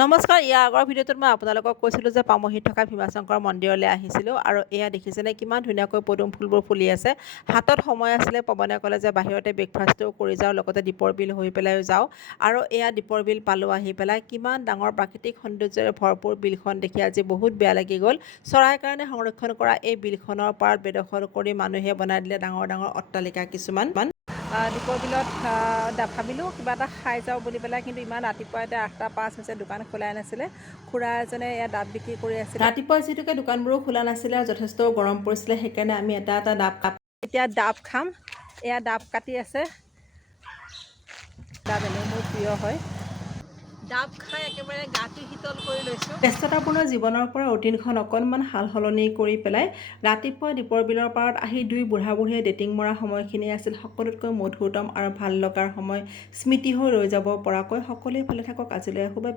নমস্কাৰ। ইয়াৰ আগৰ ভিডিঅ'টোত মই আপোনালোকক কৈছিলোঁ যে পামহিত থকা ভীমাশংকৰ মন্দিৰলৈ আহিছিলোঁ আৰু এয়া দেখিছেনে কিমান ধুনীয়াকৈ পদুম ফুলবোৰ ফুলি আছে। হাতত সময় আছিলে, পৱনে ক'লে যে বাহিৰতে ব্ৰেকফাষ্টটো কৰি যাওঁ, লগতে দীপৰ বিল হৈ পেলাই যাওঁ। আৰু এয়া দীপৰ বিল পালোঁ আহি পেলাই। কিমান ডাঙৰ প্ৰাকৃতিক সৌন্দৰ্যৰে ভৰপূৰ বিলখন দেখি আজি বহুত বেয়া লাগি গ'ল। চৰাইৰ কাৰণে সংৰক্ষণ কৰা এই বিলখনৰ পাৰত বেদখল কৰি মানুহে বনাই দিলে ডাঙৰ ডাঙৰ অট্টালিকা কিছুমান। দীপৰ বিলত ভাবিলোঁ কিবা এটা খাই যাওঁ বুলি পেলাই, কিন্তু ইমান ৰাতিপুৱা এতিয়া 8:05 হৈছে, দোকান খোলাই নাছিলে। খুৰা এজনে ইয়াত ডাব বিক্ৰী কৰি আছিলে। ৰাতিপুৱা যিহেতুকে দোকানবোৰো খোলা নাছিলে আৰু যথেষ্ট গৰম পৰিছিলে, সেইকাৰণে আমি এটা ডাব এতিয়া ডাব খাম। এয়া ডাব কাটি আছে। ডাব এনেও মোৰ প্ৰিয় হয়। ডাব খাই একেবাৰে গাটো শীতল কৰি লৈছোঁ। ব্যস্ততাপূৰ্ণ জীৱনৰ পৰা ৰুটিনখন অকণমান সাল সলনি কৰি পেলাই ৰাতিপুৱা দীপৰ বিলৰ পাৰত আহি দুই বুঢ়া বুঢ়ীয়ে ডেটিং মৰা সময়খিনি আছিল সকলোতকৈ মধুৰতম আৰু ভাল লগাৰ সময়। স্মৃতি হৈ ৰৈ যাব পৰাকৈ। সকলোৱে ভালে থাকক। আজিলৈ শুভে।